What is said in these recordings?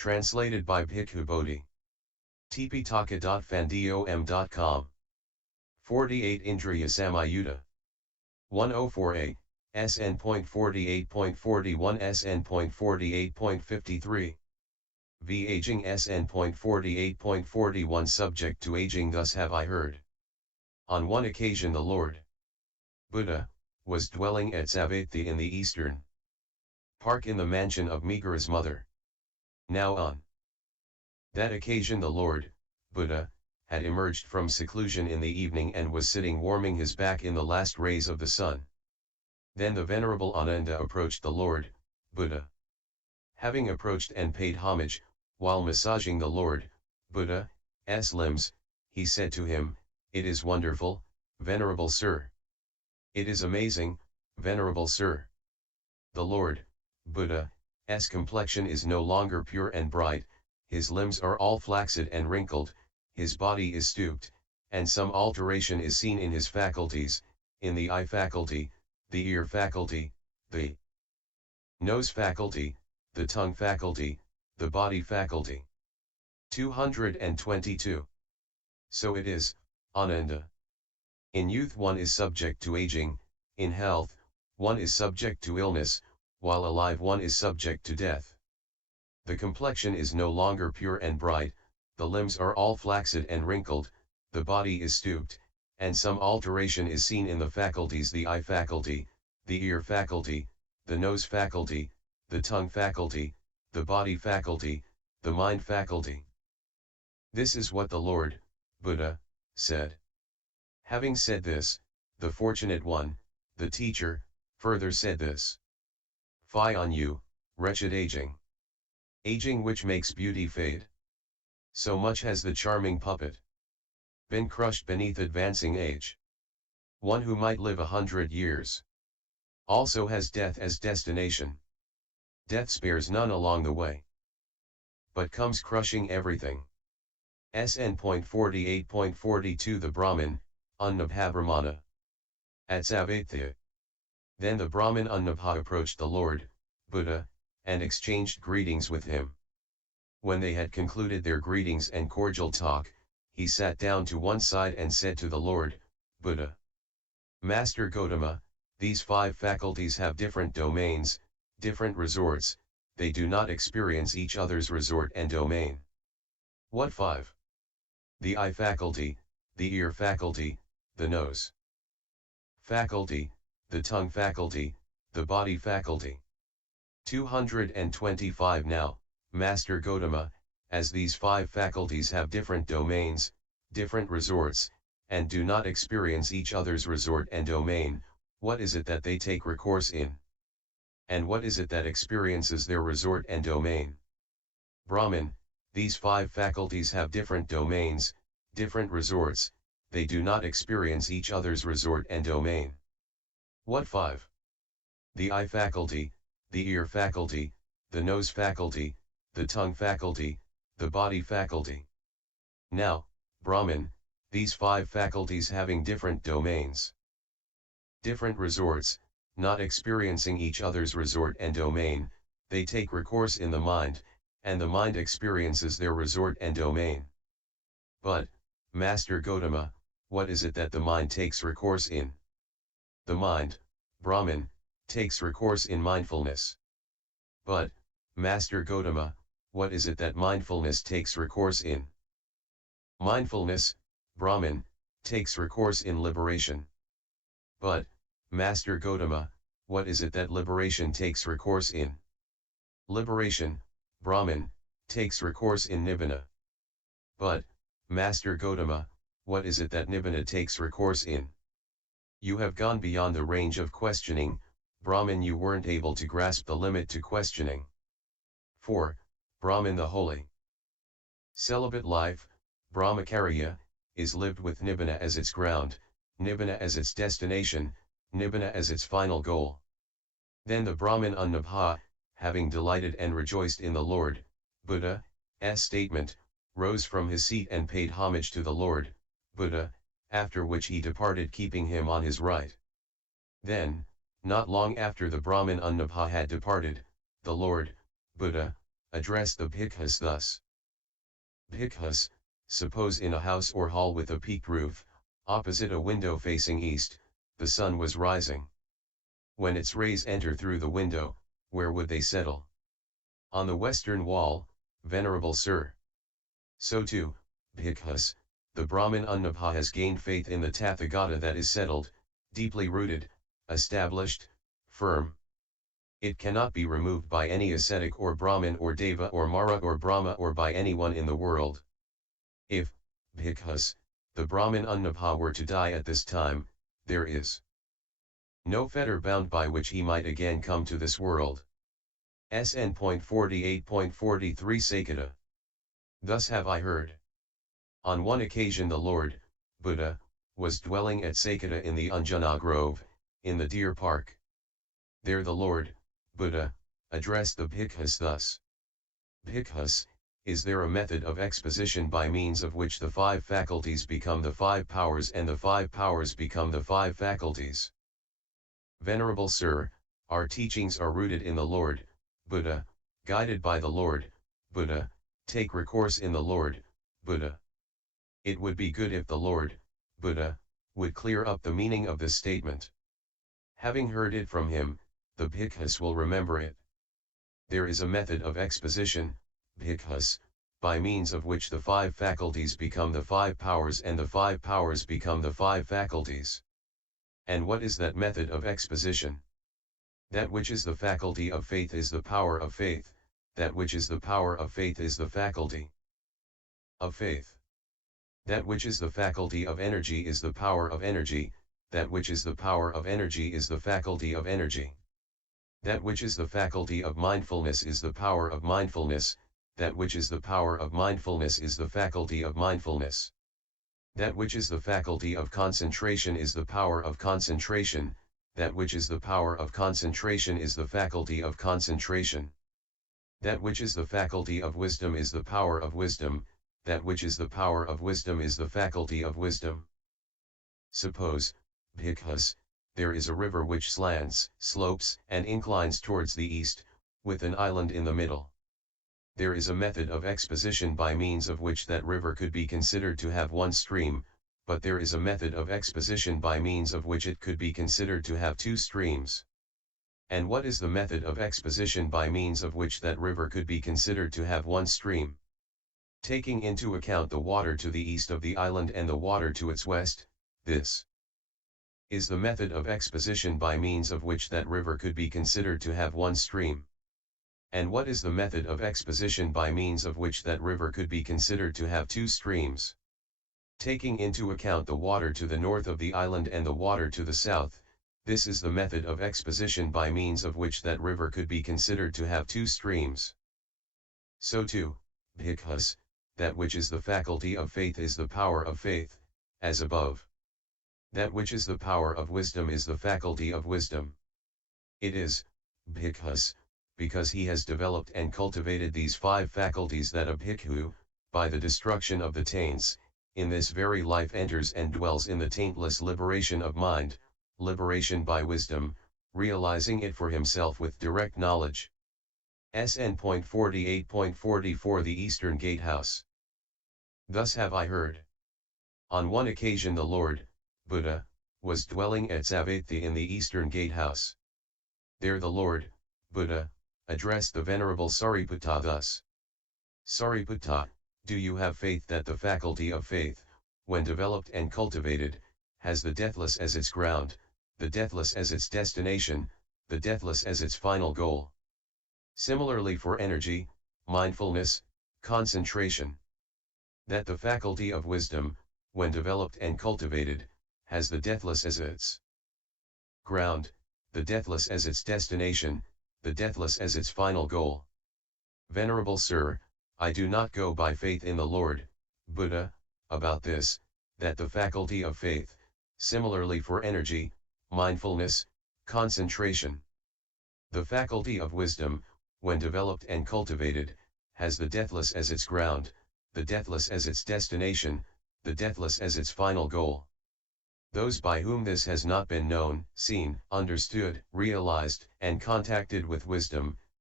Translated by Bhikkhu Bodhi. Tipitaka.fandom.com. 48 Indriya-samyutta. 1048, SN.48.41 SN.48.53. V. Aging SN.48.41 Subject to aging. Thus have I heard. On one occasion the Lord Buddha was dwelling at Savatthi in the eastern park in the mansion of Migara's mother. Now on that occasion the Lord Buddha had emerged from seclusion in the evening and was sitting warming his back in the last rays of the sun. Then the Venerable Ananda approached the Lord Buddha. Having approached and paid homage, while massaging the Lord Buddha's limbs, he said to him, "It is wonderful, Venerable Sir. It is amazing, Venerable Sir. The Lord Buddha's complexion is no longer pure and bright, his limbs are all flaccid and wrinkled, his body is stooped, and some alteration is seen in his faculties, in the eye faculty, the ear faculty, the nose faculty, the tongue faculty, the body faculty." 222. So it is, Ananda. In youth one is subject to aging, in health, one is subject to illness, while alive one is subject to death. The complexion is no longer pure and bright, the limbs are all flaccid and wrinkled, the body is stooped, and some alteration is seen in the faculties: the eye faculty, the ear faculty, the nose faculty, the tongue faculty, the body faculty, the mind faculty. This is what the Lord Buddha said. Having said this, the fortunate one, the teacher, further said this: "Fie on you, wretched aging! Aging which makes beauty fade. So much has the charming puppet been crushed beneath advancing age. One who might live 100 years also has death as destination. Death spares none along the way, but comes crushing everything." SN.48.42 The Brahmin, Annabha at Savatthi. Then the Brahmin Annabha approached the Lord Buddha, and exchanged greetings with him. When they had concluded their greetings and cordial talk, he sat down to one side and said to the Lord Buddha, "Master Gotama, these 5 faculties have different domains, different resorts, they do not experience each other's resort and domain." "What 5? "The eye faculty, the ear faculty, the nose faculty, the tongue faculty, the body faculty." 225 Now, Master Gotama, as these 5 faculties have different domains, different resorts, and do not experience each other's resort and domain, what is it that they take recourse in? And what is it that experiences their resort and domain? Brahman, these 5 faculties have different domains, different resorts, they do not experience each other's resort and domain. What 5? "The eye faculty, the ear faculty, the nose faculty, the tongue faculty, the body faculty." Now, Brahman, these 5 faculties having different domains, different resorts, not experiencing each other's resort and domain, they take recourse in the mind, and the mind experiences their resort and domain. But, Master Gotama, what is it that the mind takes recourse in? The mind, Brahman, takes recourse in mindfulness. But, Master Gotama, what is it that mindfulness takes recourse in? Mindfulness, Brahman, takes recourse in liberation. But, Master Gotama, what is it that liberation takes recourse in? Liberation, Brahman, takes recourse in nibbana. But, Master Gotama, what is it that nibbana takes recourse in? You have gone beyond the range of questioning, Brahman. You weren't able to grasp the limit to questioning. 4. Brahman the holy. Celibate life, Brahmacharya, is lived with nibbana as its ground, nibbana as its destination, nibbana as its final goal. Then the Brahmin Annabha, having delighted and rejoiced in the Lord Buddha's statement, rose from his seat and paid homage to the Lord Buddha, after which he departed, keeping him on his right. Then, not long after the Brahmin Annabha had departed, the Lord Buddha addressed the bhikkhus thus. Bhikkhus, suppose in a house or hall with a peaked roof, opposite a window facing east, the sun was rising. When its rays enter through the window, where would they settle? On the western wall, Venerable Sir. So too, Bhikkhus, the Brahmin Annabha has gained faith in the Tathagata that is settled, deeply rooted, established, firm. It cannot be removed by any ascetic or Brahmin or Deva or Mara or Brahma or by anyone in the world. If, Bhikkhus, the Brahmin Annabha were to die at this time, there is no fetter bound by which he might again come to this world. SN.48.43 Sakata. Thus have I heard. On one occasion the Lord, Buddha, was dwelling at Sakata in the Anjana Grove, in the Deer Park. There the Lord, Buddha, addressed the bhikkhus thus. Bhikkhus, is there a method of exposition by means of which the 5 faculties become the 5 powers and the 5 powers become the 5 faculties? Venerable Sir, our teachings are rooted in the Lord, Buddha, guided by the Lord, Buddha, take recourse in the Lord, Buddha. It would be good if the Lord, Buddha, would clear up the meaning of this statement. Having heard it from him, the bhikkhus will remember it. There is a method of exposition, bhikkhus, by means of which the 5 faculties become the 5 powers and the 5 powers become the 5 faculties. And what is that method of exposition? That which is the faculty of faith is the power of faith, that which is the power of faith is the faculty of faith. That which is the faculty of energy is the power of energy, that which is the power of energy is the faculty of energy. That which is the faculty of mindfulness is the power of mindfulness, that which is the power of mindfulness is the faculty of mindfulness. That which is the faculty of concentration is the power of concentration, that which is the power of concentration is the faculty of concentration. That which is the faculty of wisdom is the power of wisdom, that which is the power of wisdom is the faculty of wisdom. Suppose, bhikkhus, there is a river which slants, slopes, and inclines towards the east, with an island in the middle. There is a method of exposition by means of which that river could be considered to have one stream, but there is a method of exposition by means of which it could be considered to have 2 streams. And what is the method of exposition by means of which that river could be considered to have 1 stream? Taking into account the water to the east of the island and the water to its west, this is the method of exposition by means of which that river could be considered to have 1 stream. And what is the method of exposition by means of which that river could be considered to have 2 streams? Taking into account the water to the north of the island and the water to the south, this is the method of exposition by means of which that river could be considered to have 2 streams. So too, bhikkhus, that which is the faculty of faith is the power of faith, as above. That which is the power of wisdom is the faculty of wisdom. It is, bhikkhus, because he has developed and cultivated these 5 faculties that a bhikkhu, by the destruction of the taints, in this very life enters and dwells in the taintless liberation of mind, liberation by wisdom, realizing it for himself with direct knowledge. SN.48.44 The Eastern Gatehouse. Thus have I heard. On one occasion the Lord, Buddha, was dwelling at Savatthi in the Eastern Gatehouse. There the Lord, Buddha, addressed the Venerable Sariputta thus. Sariputta, do you have faith that the faculty of faith, when developed and cultivated, has the deathless as its ground, the deathless as its destination, the deathless as its final goal? Similarly for energy, mindfulness, concentration. That the faculty of wisdom, when developed and cultivated, has the deathless as its ground, the deathless as its destination, the deathless as its final goal. Venerable Sir, I do not go by faith in the Lord, Buddha, about this, that the faculty of faith, similarly for energy, mindfulness, concentration. The faculty of wisdom, when developed and cultivated, has the deathless as its ground, the deathless as its destination, the deathless as its final goal. Those by whom this has not been known, seen, understood, realized, and contacted with wisdom,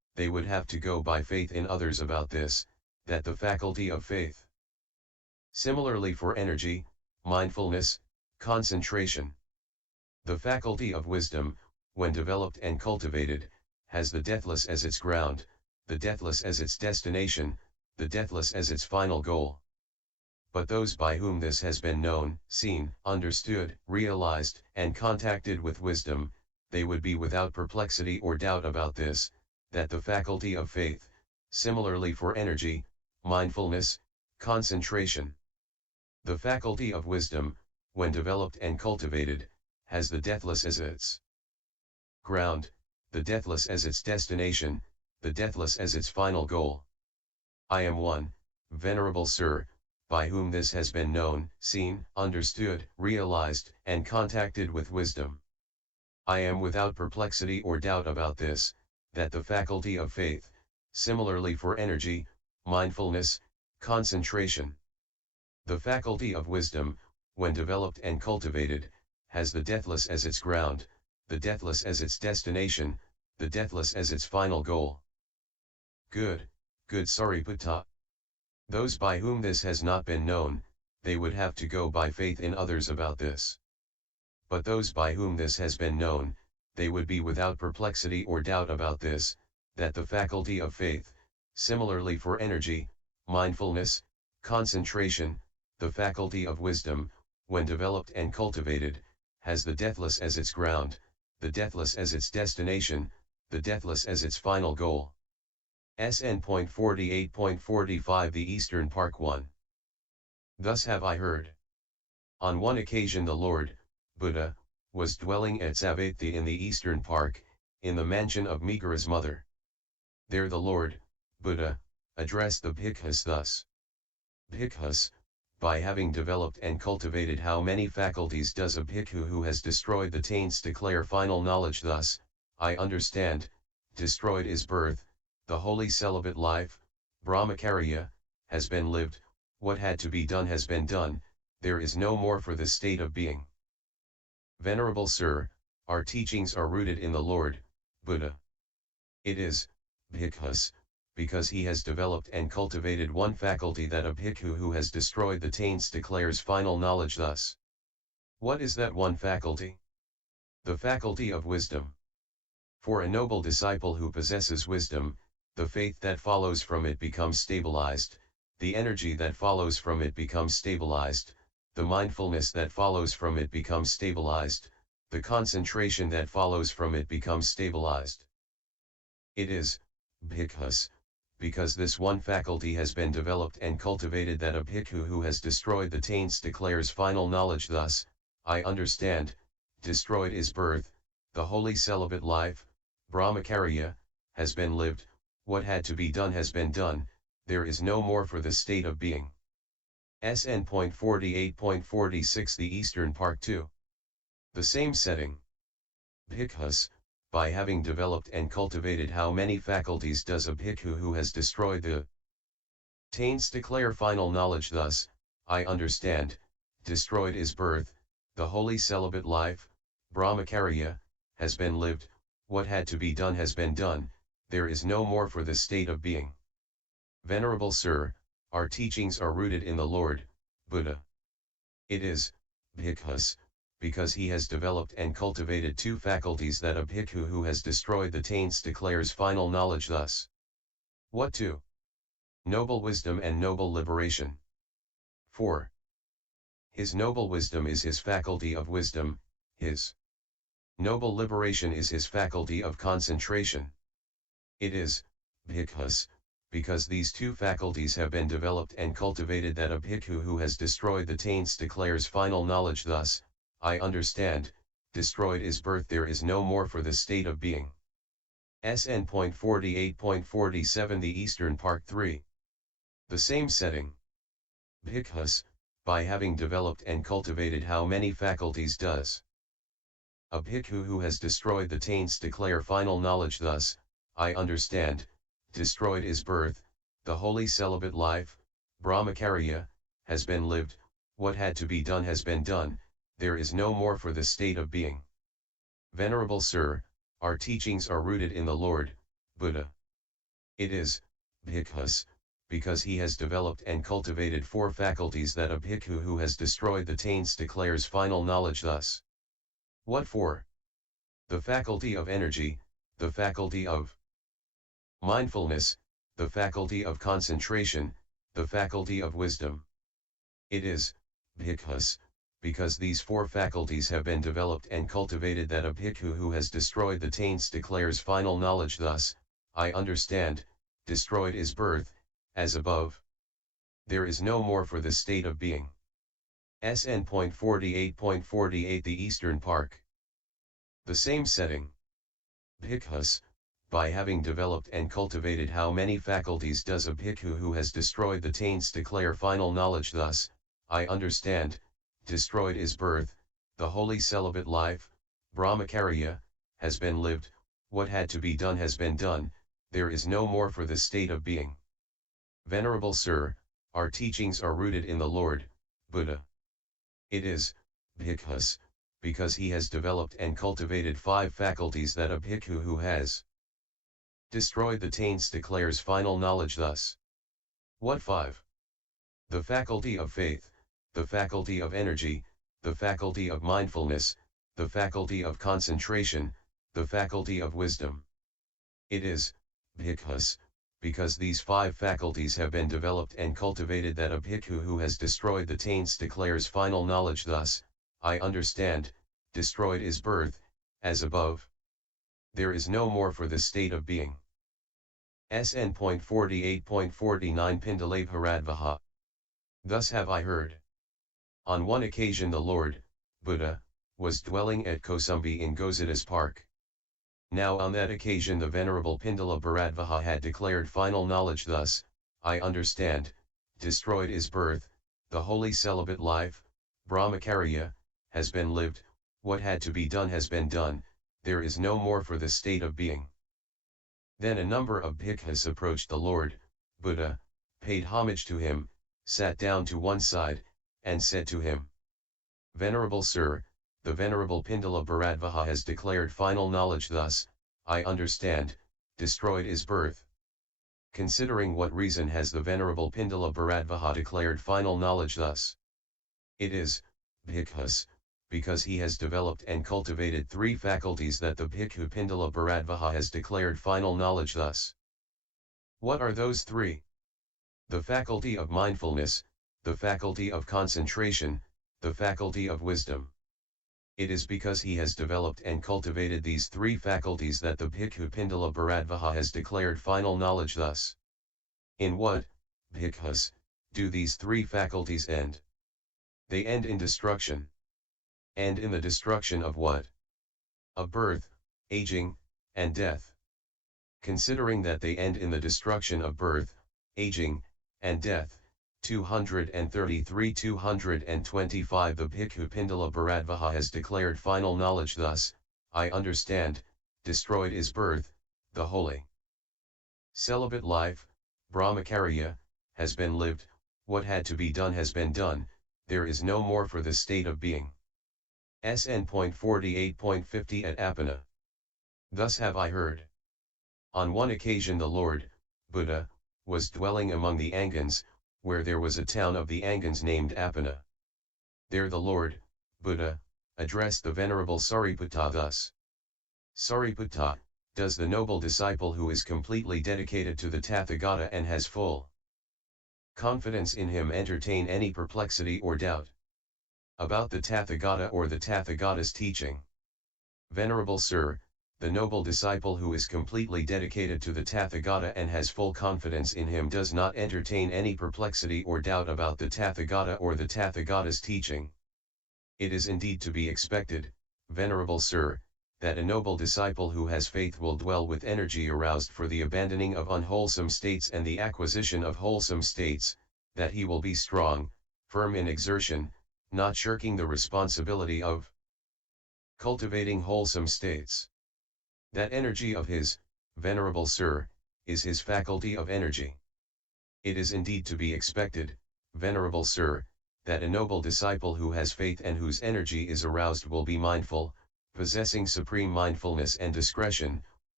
they would have to go by faith in others about this, that the faculty of faith. Similarly for energy, mindfulness, concentration. The faculty of wisdom, when developed and cultivated, has the deathless as its ground, the deathless as its destination, the deathless as its final goal. But those by whom this has been known, seen, understood, realized, and contacted with wisdom, they would be without perplexity or doubt about this, that the faculty of faith, similarly for energy, mindfulness, concentration. The faculty of wisdom, when developed and cultivated, has the deathless as its ground, the deathless as its destination, the deathless as its final goal. I am one, Venerable Sir, by whom this has been known, seen, understood, realized, and contacted with wisdom. I am without perplexity or doubt about this, that the faculty of faith, similarly for energy, mindfulness, concentration. The faculty of wisdom, when developed and cultivated, has the deathless as its ground, the deathless as its destination, the deathless as its final goal. Good Sariputta. Those by whom this has not been known, they would have to go by faith in others about this. But those by whom this has been known, they would be without perplexity or doubt about this, that the faculty of faith, similarly for energy, mindfulness, concentration, the faculty of wisdom, when developed and cultivated, has the deathless as its ground, the deathless as its destination, the deathless as its final goal. SN.48.45 The Eastern Park 1. Thus have I heard. On one occasion the Lord, Buddha, was dwelling at Savatthi in the Eastern Park, in the mansion of Migara's mother. There the Lord, Buddha, addressed the bhikkhus thus. Bhikkhus, by having developed and cultivated how many faculties does a bhikkhu who has destroyed the taints declare final knowledge thus, I understand, destroyed is birth, the holy celibate life, brahmacharya, has been lived, what had to be done has been done, there is no more for the state of being. Venerable Sir, our teachings are rooted in the Lord, Buddha. It is, bhikkhus, because he has developed and cultivated one faculty that a bhikkhu who has destroyed the taints declares final knowledge thus. What is that one faculty? The faculty of wisdom. For a noble disciple who possesses wisdom, the faith that follows from it becomes stabilized, the energy that follows from it becomes stabilized, the mindfulness that follows from it becomes stabilized, the concentration that follows from it becomes stabilized. It is, bhikkhus, because this one faculty has been developed and cultivated that a bhikkhu who has destroyed the taints declares final knowledge thus, I understand, destroyed is birth, the holy celibate life, brahmacharya, has been lived, what had to be done has been done, there is no more for the state of being. SN.48.46 The Eastern Park 2. The same setting. Bhikkhus, by having developed and cultivated how many faculties does a bhikkhu who has destroyed the taints declare final knowledge thus, I understand, destroyed is birth, the holy celibate life, brahmacharya, has been lived, what had to be done has been done, there is no more for the state of being. Venerable Sir, our teachings are rooted in the Lord, Buddha. It is, bhikkhus, because he has developed and cultivated two faculties that a bhikkhu who has destroyed the taints declares final knowledge thus. What two? Noble wisdom and noble liberation. 4. His noble wisdom is his faculty of wisdom, his noble liberation is his faculty of concentration. It is, bhikkhus, because these two faculties have been developed and cultivated that a bhikkhu who has destroyed the taints declares final knowledge thus, I understand, destroyed is birth there is no more for the state of being. SN.48.47 The Eastern Park 3. The same setting. Bhikkhus, by having developed and cultivated how many faculties does a bhikkhu who has destroyed the taints declare final knowledge thus, I understand, destroyed is birth, the holy celibate life, brahmacharya, has been lived, what had to be done has been done, there is no more for the state of being. Venerable Sir, our teachings are rooted in the Lord, Buddha. It is, bhikkhus, because he has developed and cultivated four faculties that a bhikkhu who has destroyed the taints declares final knowledge thus. What four? The faculty of energy, the faculty of mindfulness, the faculty of concentration, the faculty of wisdom. It is, bhikkhus, because these four faculties have been developed and cultivated that a bhikkhu who has destroyed the taints declares final knowledge thus, I understand, destroyed is birth, as above. There is no more for the state of being. SN.48.48 The Eastern Park. The same setting. Bhikkhus, by having developed and cultivated how many faculties does a bhikkhu who has destroyed the taints declare final knowledge thus, I understand, destroyed is birth, the holy celibate life, brahmacharya, has been lived, what had to be done has been done, there is no more for the state of being. Venerable Sir, our teachings are rooted in the Lord, Buddha. It is, bhikkhus, because he has developed and cultivated five faculties that a bhikkhu who has destroyed the taints declares final knowledge thus. What five? The faculty of faith, the faculty of energy, the faculty of mindfulness, the faculty of concentration, the faculty of wisdom. It is, bhikkhus, because these five faculties have been developed and cultivated that a bhikkhu who has destroyed the taints declares final knowledge thus, I understand, destroyed is birth, as above. There is no more for the state of being. SN.48.49 Pindalabharadvaha. Thus have I heard. On one occasion the Lord, Buddha, was dwelling at Kosumbi in Gosidas Park. Now on that occasion the Venerable Pindala Bharadvaha had declared final knowledge thus, I understand, destroyed is birth, the holy celibate life, brahmacharya, has been lived, what had to be done has been done, there is no more for the state of being. Then a number of bhikkhus approached the Lord, Buddha, paid homage to him, sat down to one side, and said to him, Venerable Sir, the Venerable Pindala Bharadvaha has declared final knowledge thus, I understand, destroyed is birth. Considering what reason has the Venerable Pindala Bharadvaha declared final knowledge thus? It is, bhikkhus, because he has developed and cultivated three faculties that the Bhikkhu Pindala Bharadvaha has declared final knowledge thus. What are those three? The faculty of mindfulness, the faculty of concentration, the faculty of wisdom. It is because he has developed and cultivated these three faculties that the Bhikkhu Pindala Bharadvaha has declared final knowledge thus. In what, bhikkhus, do these three faculties end? They end in destruction. And in the destruction of what? Of birth, aging, and death. Considering that they end in the destruction of birth, aging, and death, 233-225 The Bhikkhu Pindala Bharadvaha has declared final knowledge thus, I understand, destroyed is birth, the holy celibate life, brahmacharya, has been lived, what had to be done has been done, there is no more for the state of being. SN.48.50 at Appana. Thus have I heard. On one occasion the Lord, Buddha, was dwelling among the Angans, where there was a town of the Angans named Appana. There the Lord, Buddha, addressed the Venerable Sariputta thus. Sariputta, does the noble disciple who is completely dedicated to the Tathagata and has full confidence in him entertain any perplexity or doubt about the Tathagata or the Tathagata's teaching? Venerable Sir, the noble disciple who is completely dedicated to the Tathagata and has full confidence in him does not entertain any perplexity or doubt about the Tathagata or the Tathagata's teaching. It is indeed to be expected, Venerable Sir, that a noble disciple who has faith will dwell with energy aroused for the abandoning of unwholesome states and the acquisition of wholesome states, that he will be strong, firm in exertion, not shirking the responsibility of cultivating wholesome states. That energy of his, Venerable Sir, is his faculty of energy. It is indeed to be expected, Venerable Sir, that a noble disciple who has faith and whose energy is aroused will be mindful, possessing supreme mindfulness and discretion,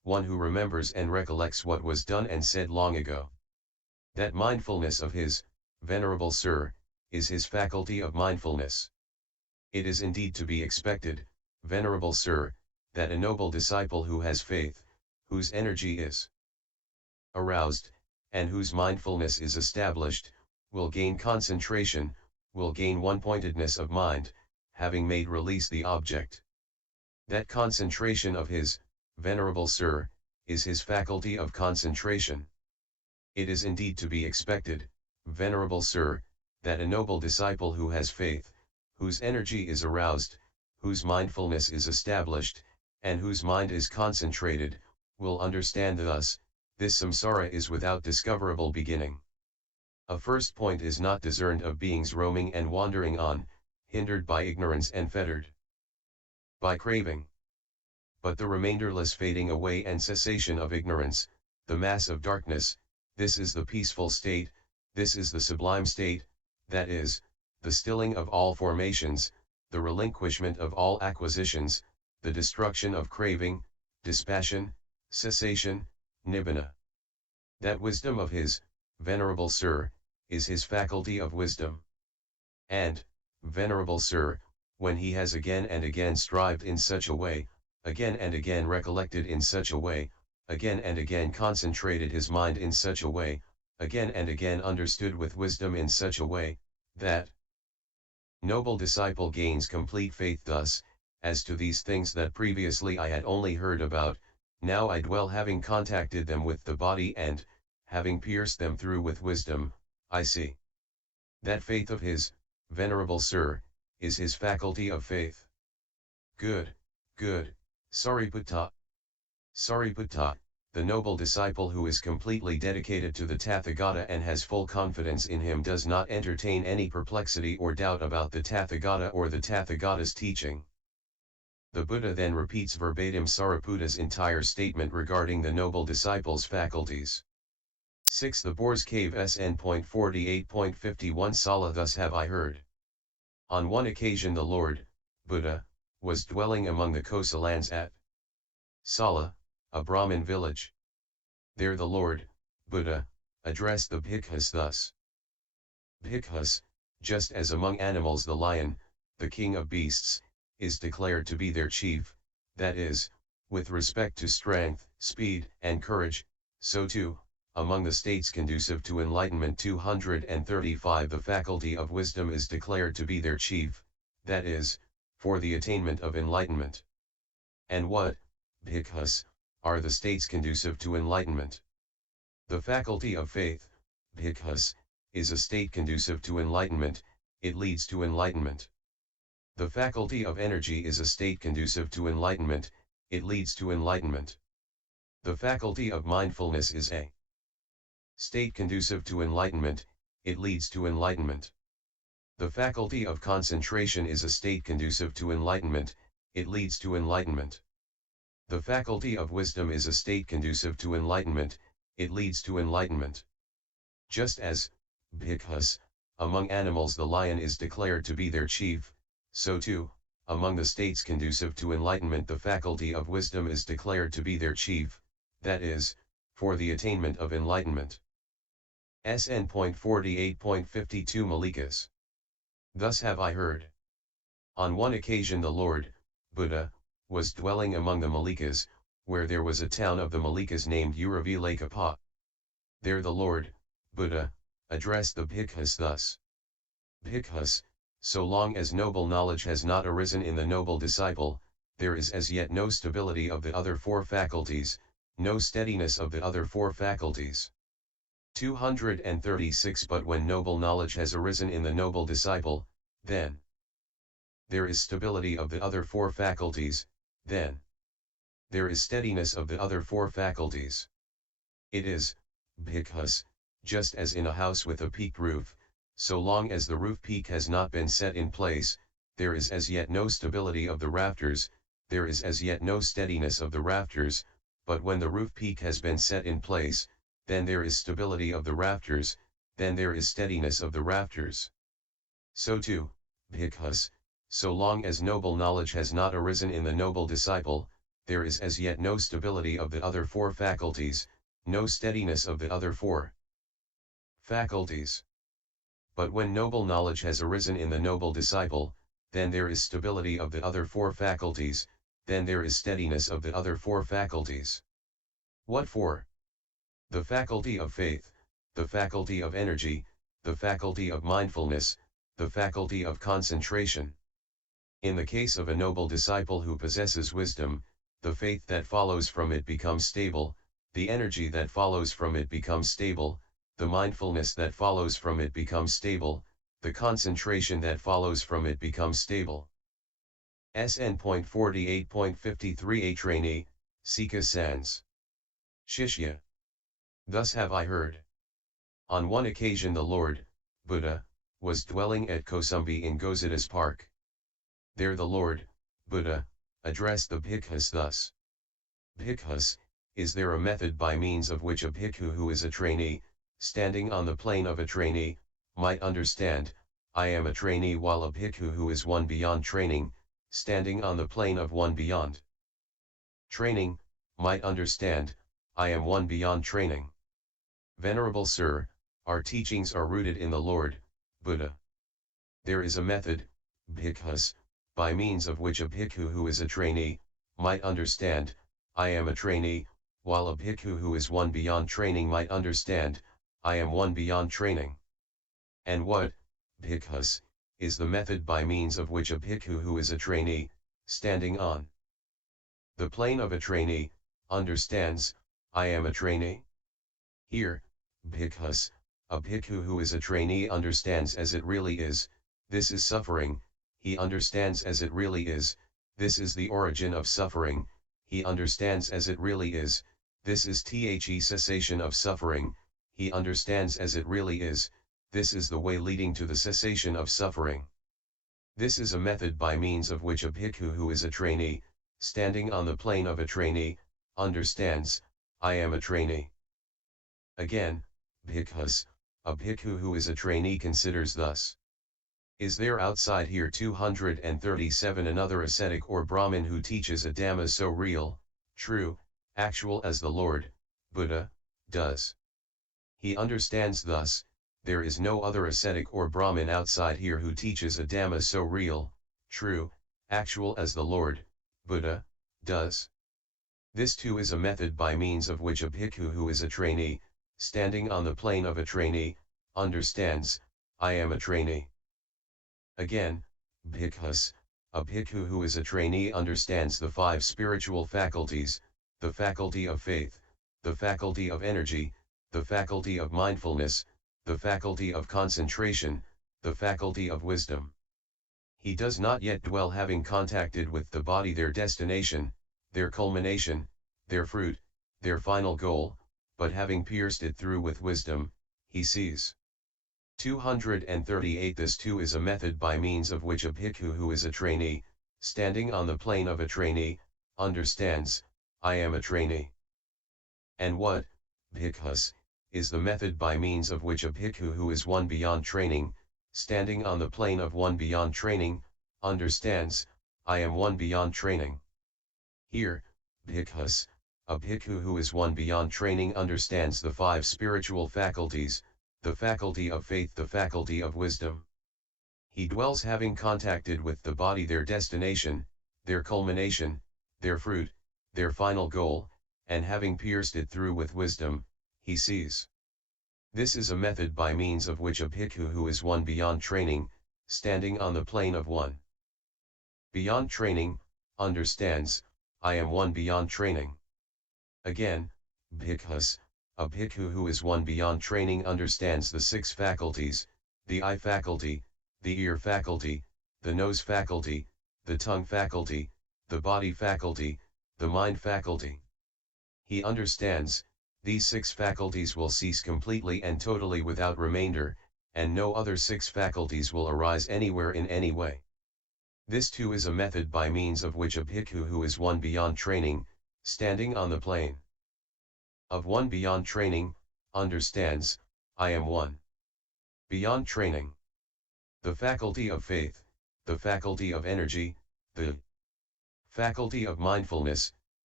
one who remembers and recollects what was done and said long ago. That mindfulness of his, Venerable Sir, is his faculty of mindfulness. It is indeed to be expected, Venerable Sir, that a noble disciple who has faith, whose energy is aroused, and whose mindfulness is established, will gain concentration, will gain one-pointedness of mind, having made release the object. That concentration of his, Venerable Sir, is his faculty of concentration. It is indeed to be expected, Venerable Sir, that a noble disciple who has faith, whose energy is aroused, whose mindfulness is established, and whose mind is concentrated, will understand thus, this samsara is without discoverable beginning. A first point is not discerned of beings roaming and wandering on, hindered by ignorance and fettered by craving. But the remainderless fading away and cessation of ignorance, the mass of darkness, this is the peaceful state, this is the sublime state, that is, the stilling of all formations, the relinquishment of all acquisitions, the destruction of craving, dispassion, cessation, nibbana. That wisdom of his, Venerable Sir, is his faculty of wisdom. And, Venerable Sir, when he has again and again strived in such a way, again and again recollected in such a way, again and again concentrated his mind in such a way, again and again understood with wisdom in such a way, that noble disciple gains complete faith thus, as to these things that previously I had only heard about, now I dwell having contacted them with the body and, having pierced them through with wisdom, I see. That faith of his, Venerable Sir, is his faculty of faith. Good, good, Sariputta. Sariputta, the noble disciple who is completely dedicated to the Tathagata and has full confidence in him does not entertain any perplexity or doubt about the Tathagata or the Tathagata's teaching. The Buddha then repeats verbatim Sariputta's entire statement regarding the noble disciple's faculties. 6. The Boar's Cave SN.48.51 Sala. Thus have I heard. On one occasion the Lord, Buddha, was dwelling among the Kosa lands at Sala, a Brahmin village. There the Lord, Buddha, addressed the bhikkhus thus. Bhikkhus, just as among animals the lion, the king of beasts, is declared to be their chief, that is, with respect to strength, speed, and courage, so too, among the states conducive to enlightenment 235 the faculty of wisdom is declared to be their chief, that is, for the attainment of enlightenment. And what, bhikkhus, are the states conducive to enlightenment? The faculty of faith, bhikkhus, is a state conducive to enlightenment, it leads to enlightenment. The faculty of energy is a state conducive to enlightenment, it leads to enlightenment. The faculty of mindfulness is a state conducive to enlightenment, it leads to enlightenment. The faculty of concentration is a state conducive to enlightenment, it leads to enlightenment. The faculty of wisdom is a state conducive to enlightenment, it leads to enlightenment. Just as, bhikkhus, among animals the lion is declared to be their chief, so too, among the states conducive to enlightenment the faculty of wisdom is declared to be their chief, that is, for the attainment of enlightenment. SN.48.52 Malikas. Thus have I heard. On one occasion the Lord, Buddha, was dwelling among the Malikas, where there was a town of the Malikas named Uravilakapa. There the Lord, Buddha, addressed the bhikkhus thus. Bhikkhus, so long as noble knowledge has not arisen in the noble disciple, there is as yet no stability of the other four faculties, no steadiness of the other four faculties. 236 But when noble knowledge has arisen in the noble disciple, then there is stability of the other four faculties, then there is steadiness of the other four faculties. It is, bhikkhus, just as in a house with a peaked roof, so long as the roof peak has not been set in place, there is as yet no stability of the rafters, there is as yet no steadiness of the rafters, but when the roof peak has been set in place, then there is stability of the rafters, then there is steadiness of the rafters. So too, bhikkhus, so long as noble knowledge has not arisen in the noble disciple, there is as yet no stability of the other four faculties, no steadiness of the other four faculties. But when noble knowledge has arisen in the noble disciple, then there is stability of the other four faculties, then there is steadiness of the other four faculties. What four? The faculty of faith, the faculty of energy, the faculty of mindfulness, the faculty of concentration. In the case of a noble disciple who possesses wisdom, the faith that follows from it becomes stable, the energy that follows from it becomes stable, the mindfulness that follows from it becomes stable, the concentration that follows from it becomes stable. SN.48.53 A trainee, Sika sans. Shishya. Thus have I heard. On one occasion the Lord, Buddha, was dwelling at Kosambi in Gosidas Park. There the Lord, Buddha, addressed the bhikkhus thus. Bhikkhus, is there a method by means of which a bhikkhu who is a trainee, standing on the plane of a trainee, might understand, I am a trainee, while a bhikkhu who is one beyond training, standing on the plane of one beyond training, might understand, I am one beyond training? Venerable Sir, our teachings are rooted in the Lord, Buddha. There is a method, bhikkhus, by means of which a bhikkhu who is a trainee, might understand, I am a trainee, while a bhikkhu who is one beyond training might understand, I am one beyond training. And what, bhikkhus, is the method by means of which a bhikkhu who is a trainee, standing on the plane of a trainee, understands, I am a trainee? Here, bhikkhus, a bhikkhu who is a trainee understands as it really is, this is suffering, he understands as it really is, this is the origin of suffering, he understands as it really is, this is the cessation of suffering, he understands as it really is, this is the way leading to the cessation of suffering. This is a method by means of which a bhikkhu who is a trainee, standing on the plane of a trainee, understands, I am a trainee. Again, bhikkhus, a bhikkhu who is a trainee considers thus. Is there outside here 237 another ascetic or Brahmin who teaches a Dhamma so real, true, actual as the Lord, Buddha, does? He understands thus, there is no other ascetic or Brahmin outside here who teaches a Dhamma so real, true, actual as the Lord, Buddha, does. This too is a method by means of which a bhikkhu who is a trainee, standing on the plane of a trainee, understands, I am a trainee. Again, bhikkhus, a bhikkhu who is a trainee understands the five spiritual faculties, the faculty of faith, the faculty of energy, the faculty of mindfulness, the faculty of concentration, the faculty of wisdom. He does not yet dwell having contacted with the body their destination, their culmination, their fruit, their final goal, but having pierced it through with wisdom, he sees. 238 This too is a method by means of which a bhikkhu who is a trainee, standing on the plane of a trainee, understands, I am a trainee. And what, bhikkhus, is the method by means of which a bhikkhu who is one beyond training, standing on the plane of one beyond training, understands, I am one beyond training? Here, bhikkhus, a bhikkhu who is one beyond training understands the five spiritual faculties, the faculty of faith, the faculty of wisdom. He dwells having contacted with the body their destination, their culmination, their fruit, their final goal, and having pierced it through with wisdom, he sees. This is a method by means of which a bhikkhu who is one beyond training, standing on the plane of one beyond training, understands, I am one beyond training. Again, bhikkhus, a bhikkhu who is one beyond training understands the six faculties, the eye faculty, the ear faculty, the nose faculty, the tongue faculty, the body faculty, the mind faculty. He understands, these six faculties will cease completely and totally without remainder, and no other six faculties will arise anywhere in any way. This too is a method by means of which a bhikkhu who is one beyond training, standing on the plane of one beyond training, understands, I am one beyond training. The faculty of faith, the faculty of energy, the faculty of mindfulness,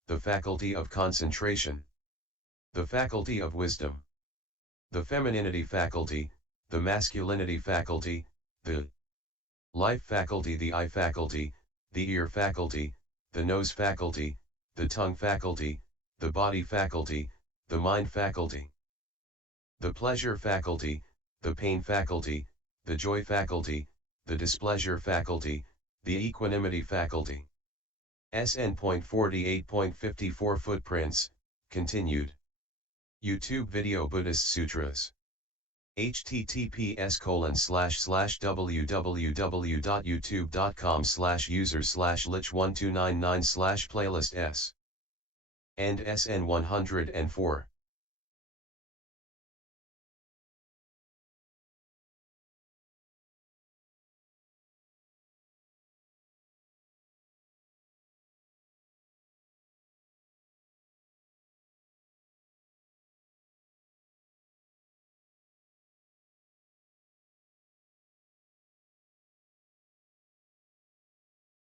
the faculty of concentration, the faculty of wisdom, the femininity faculty, the masculinity faculty, the life faculty, the eye faculty, the ear faculty, the nose faculty, the tongue faculty, the body faculty, the mind faculty, the pleasure faculty, the pain faculty, the joy faculty, the displeasure faculty, the equanimity faculty. SN.48.54 Footprints, continued. YouTube video Buddhist Sutras. https://www.youtube.com/user/lich1299/playlist s. End SN 104.